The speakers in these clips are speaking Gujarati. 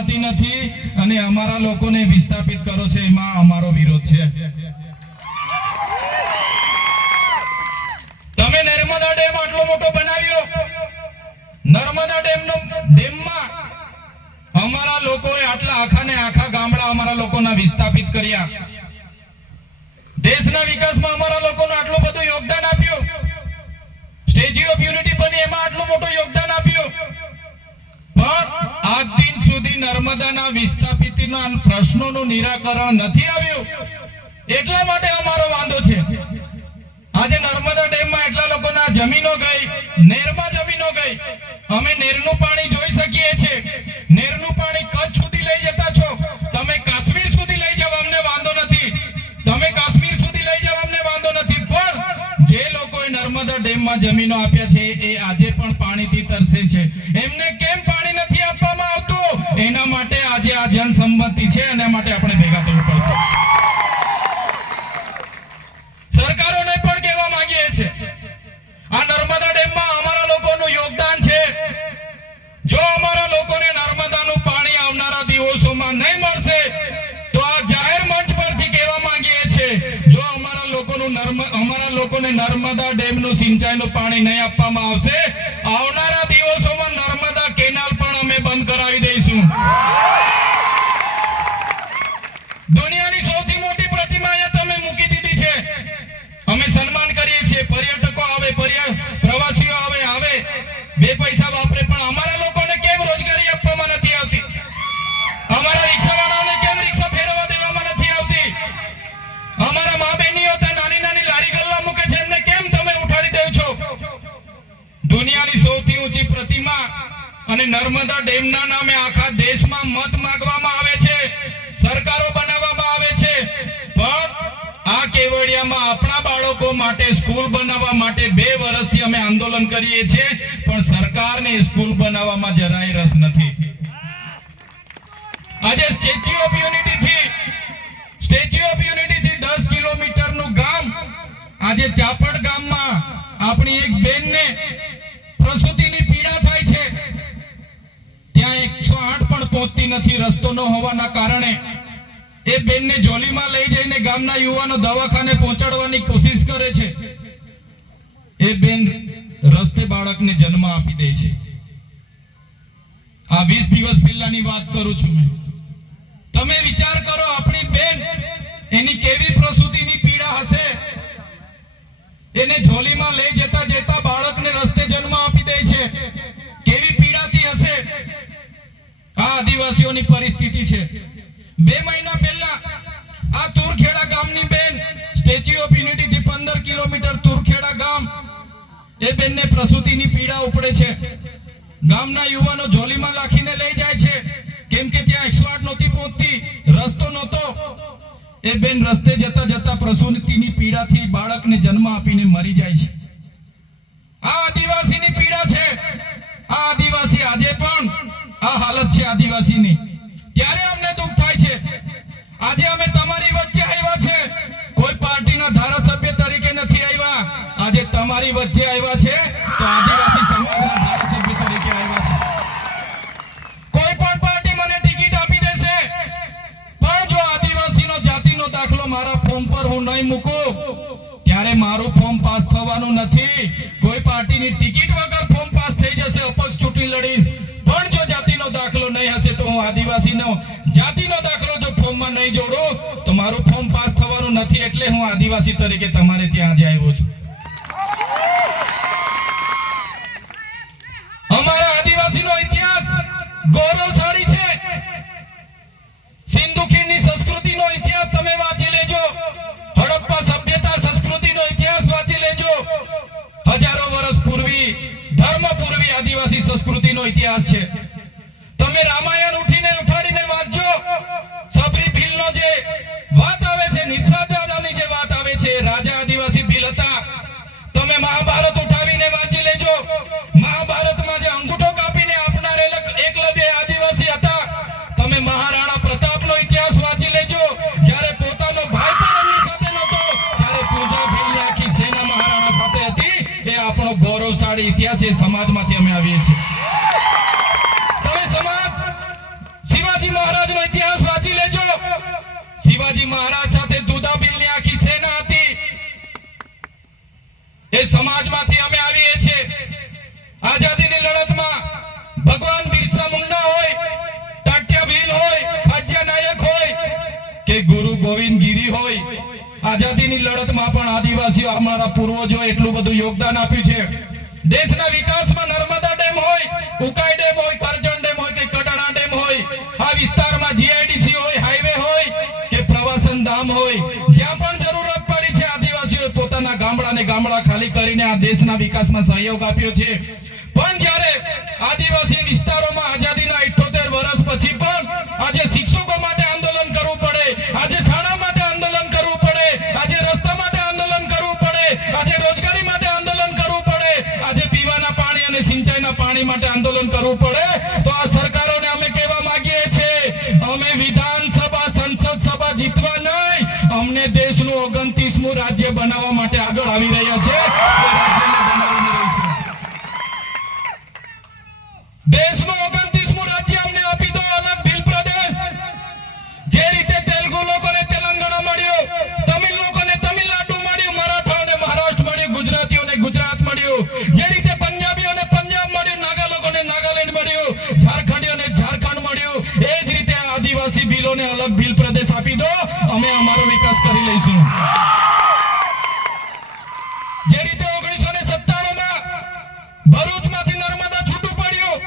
સંમતિ નથી અને અમારા લોકોને વિસ્થાપિત કરો છો, એમાં અમારો વિરોધ છે. તમે નર્મદા ડેમ આટલો મોટો બનાવ્યો, નર્મદા ડેમમાં અમારા લોકોએ આખા ગામડા અમારા લોકોના વિસ્થાપિત કર્યા. દેશના વિકાસમાં અમારા લોકોનું આટલું બધું યોગદાન આપ્યું. સ્ટેચ્યુ ઓફ યુનિટી બની, એમાં આટલું મોટું યોગદાન આપ્યું. પણ આજ દિન સુધી નર્મદાના વિસ્થાપિતના પ્રશ્નોનું નિરાકરણ નથી આવ્યું. એટલા માટે અમારો વાંધો છે. આજે નર્મદા ડેમમાં એટલા લોકોના જમીનો ગઈ, નેરમાં જમીનો ગઈ. અમે નેરનું પાણી જોઈ શકીએ છીએ. નેરનું પાણી કચ્છ સુધી લઈ જતા છો, તમે કાશ્મીર સુધી લઈ જાવ, અમને વાંધો નથી. તમે કાશ્મીર સુધી લઈ જાવ, અમને વાંધો નથી. પણ જે લોકોએ નર્મદા ડેમમાં જમીનો આપ્યા છે એ આજે પણ પાણીથી તરસે છે. એમને કેમ પાણી નથી આપવામાં આવતું? એના માટે આજે આ જનસંમતિ છે, એના માટે આપણે ભેગા થવું પડશે. સરકારોને પણ કહેવા માંગીએ છીએ, આ નર્મદા ડેમમાં અમારા લોકોનું યોગદાન છે. જો અમારા લોકોને નર્મદાનું પાણી આવનારા દિવસોમાં નહીં મળશે તો આ જાહેર મંચ પરથી કહેવા માંગીએ છીએ, જો અમારા લોકોને નર્મદા ડેમનું સિંચાઈનું પાણી નહીં આપવામાં આવશે, આવનારા દિવસોમાં નર્મદા કેનાલ પણ અમે બંધ કરાવી દઈશું. દુનિયાની સૌથી મોટી પ્રતિમા અહીંયા તમે મૂકી દીધી છે. અમે સન્માન કરીએ છીએ, પર્યટકો આવે, પ્રવાસીઓ આવે, બે પૈસા વાપરે, પણ અમારા લોકોને કેમ રોજગારી આપવામાં નથી આવતી? અમારા રિક્ષાવાળાઓને કેમ રિક્ષા ફેરવવા દેવામાં નથી આવતી? અમારા મા બહેનીઓ નાની લારી ગલ્લા મૂકે છે, એમને કેમ તમે ઉઠાડી દેવ છો? દુનિયાની સૌથી ઊંચી પ્રતિમા અને નર્મદા ડેમના નામે આખા દેશમાં મત માંગવામાં આવે છે, સરકારો બનાવવામાં આવે છે. પણ આ કેવડિયામાં આપણા બાળકો માટે સ્કૂલ બનાવવા માટે 2 વર્ષથી અમે આંદોલન કરીએ છીએ, પણ સરકારને સ્કૂલ બનાવવામાં જરાય રસ નથી. આજે સ્ટેચ્યુ ઓફ યુનિટી થી 10 કિલોમીટરનું ગામ, આજે ચાપડ ગામમાં આપણી એક બેનને પ્રસૂતિની પીડા થાય છે. ત્યાં 108 પણ પહોંચતી નથી રસ્તો ન હોવાના કારણે. એ બેનને જોલીમાં લઈ જઈને ગામના યુવાનો દવાખાને પહોંચાડવાની કોશિશ કરે છે. એ બેન રસ્તે બાળકને જન્મ આપી દે છે. આ 20 દિવસ પહેલાની વાત કરું છું મેં. તમે વિચાર કરો, આપણી બેન, એની કેવી પ્રસૂતિની પીડા હશે. એને જોલીમાં લઈ જતા બાળકને રસ્તે જન્મ આપી દે છે. કેવી પીડાતી હશે. આ આદિવાસીઓની પરિસ્થિતિ છે. 2 મહિના પહેલા આ તુરખેડા ગામની બેન, સ્ટેચ્યુ ઓફ યુનિટી થી 15 કિલોમીટર તુરખેડા ગામ, એ બેનને પ્રસૂતિની પીડા ઉપડે છે. ગામના યુવાનો જોલીમાં લાખીને લઈ જાય છે, કેમ કે ત્યાં 108 નહોતી પહોંચતી, રસ્તો નહોતો. એ બેન રસ્તે જતા પ્રસૂતિની પીડાથી બાળકને જન્મ આપીને મરી જાય છે. આ આદિવાસીની પીડા છે. આ આદિવાસી આજે પણ આ હાલત છે આદિવાસીની. ત્યારે અમને દુઃખ થાય છે. આજે અમે તમારી વચ્ચે આવ્યા છે, કોઈ પાર્ટીના ધારાસભ્ય તરીકે નથી આવ્યા. આજે તમારી વચ્ચે આવ્યા છે તો આદિવાસી સમાજના ધારાસભ્ય તરીકે આવ્યા છે. કોઈ પણ પાર્ટી મને ટિકિટ આપી દેશે, પણ જો આદિવાસીનો જાતિનો દાખલો મારા ફોર્મ પર હું નહીં મૂકું, ત્યારે મારું ફોર્મ પાસ થવાનું નથી. કોઈ પાર્ટીની ટિકિટ વગર ફોર્મ પાસ થઈ જશે, અપક્ષ ચૂંટણી લડીશ, પણ જો જાતિનો દાખલો નહીં હશે તો હું આદિવાસીનો જાતિનો દાખલો જો ફોર્મમાં નહીં જોડું તો મારું ફોર્મ પાસ થવાનું નથી. એટલે હું આદિવાસી તરીકે તમારે ત્યાં આજે આવ્યો છું. અમારા આદિવાસીનો ઇતિહાસ ગૌરવશાળી છે. સિંધુ ખીણની સંસ્કૃતિનો ઇતિહાસ તમે વાંચી લેજો. હડપ્પા સભ્યતા સંસ્કૃતિનો ઇતિહાસ વાંચી લેજો. હજારો વર્ષ પૂર્વી, ધર્મ પૂર્વી આદિવાસી સંસ્કૃતિનો ઇતિહાસ છે. તમે રામાયણ ઉઠાડીને વાંચજો. સબરી ભીલનો જે વાત આવે છે, નિષાદ દાદાની જે વાત આવે છે, રાજા આદિવાસી ભીલ હતા. તમે મહાભારત ઉઠાવીને વાંચી લેજો. મહાભારતમાં જે અંગૂઠો કાપીને આપનાર એકલવ્ય આદિવાસી હતા. તમે મહારાણા પ્રતાપનો ઇતિહાસ વાંચી લેજો. જ્યારે પોતાનો ભાઈ પણ એમની સાથે નહોતો, ત્યારે પૂજા ભીલની આખી સેના મહારાણા સાથે હતી. એ આપણો ગૌરવશાળી ઇતિહાસ છે. સમાજમાંથી અમે આવીએ છીએ. તમે સમાજ છોડીને ગીરી હોય, આઝાદીની લડતમાં પણ આદિવાસીઓ અમારા પૂર્વજો એટલું બધું યોગદાન આપ્યું છે. દેશના વિકાસમાં નર્મદા ડેમ હોય, ઉકાઈ ડેમ હોય, કરજણ ડેમ હોય કે કડાણા ડેમ હોય, આ વિસ્તારમાં જીઆઈડીસી હોય, હાઈવે હોય કે પ્રવાસન ધામ હોય, જ્યાં પણ જરૂરત પડી છે આદિવાસીઓએ પોતાના ગામડા ખાલી કરીને આ દેશના વિકાસમાં સહયોગ આપ્યો છે. પણ જ્યારે આદિવાસી વિસ્તારોમાં આઝાદીના 78 વર્ષ પછી પણ આજે શિક્ષકો માટે આંદોલન કરવું પડે, આજે શાળા માટે આંદોલન કરવું પડે, આજે રસ્તા માટે આંદોલન કરવું પડે, આજે રોજગારી માટે આંદોલન કરવું પડે, આજે પીવાના પાણી અને સિંચાઈના પાણી માટે આંદોલન કરવું પડે, તો આ સરકારોને અમે કહેવા માંગીએ છીએ, અમે વિધાનસભા સંસદ સભા જીતવા નહીં, અમને દેશનું 29મું રાજ્ય બનાવવા માટે આગળ આવી રહ્યા છે. દેશનું 29મું રાજ્ય અમને આપી દો, અલગ ભીલ પ્રદેશ. જે રીતે તેલુગુ લોકોને તેલંગાણા મળ્યું, તમિલ લોકોને તમિલનાડુ મળ્યું, મરાઠાઓને મહારાષ્ટ્ર મળ્યું, ગુજરાતીઓને ગુજરાત મળ્યું, જે રીતે પંજાબીઓને પંજાબ મળ્યું, નાગા લોકોને નાગાલેન્ડ મળ્યું, ઝારખંડીઓને ઝારખંડ મળ્યું, એ જ રીતે આદિવાસી ભીલોને અલગ ભીલ પ્રદેશ આપી દો, અમે અમારો વિકાસ કરી લઈશું. જે રીતે 1997માં ભરૂચમાંથી નર્મદા છૂટું પડ્યું,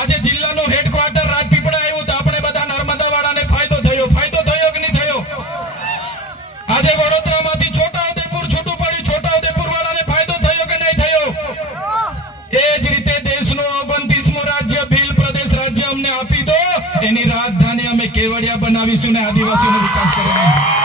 આજે જિલ્લાનો હેડક્વાર્ટર રાજપીપળા આવ્યું તો આપણે બધા નર્મદા વાળાને ફાયદો થયો કે નહીં થયો? આજે વડોદરામાંથી છોટાઉદેપુર છૂટું પડ્યું, છોટાઉદેપુર વાળાને ફાયદો થયો કે નહીં થયો? એ જ રીતે દેશનું 29મું રાજ્ય ભીલ પ્રદેશ રાજ્ય અમને આપી દો, એની રાજધાની અમે કેવડિયા બનાવીશું ને આદિવાસીઓનો વિકાસ કરીશું.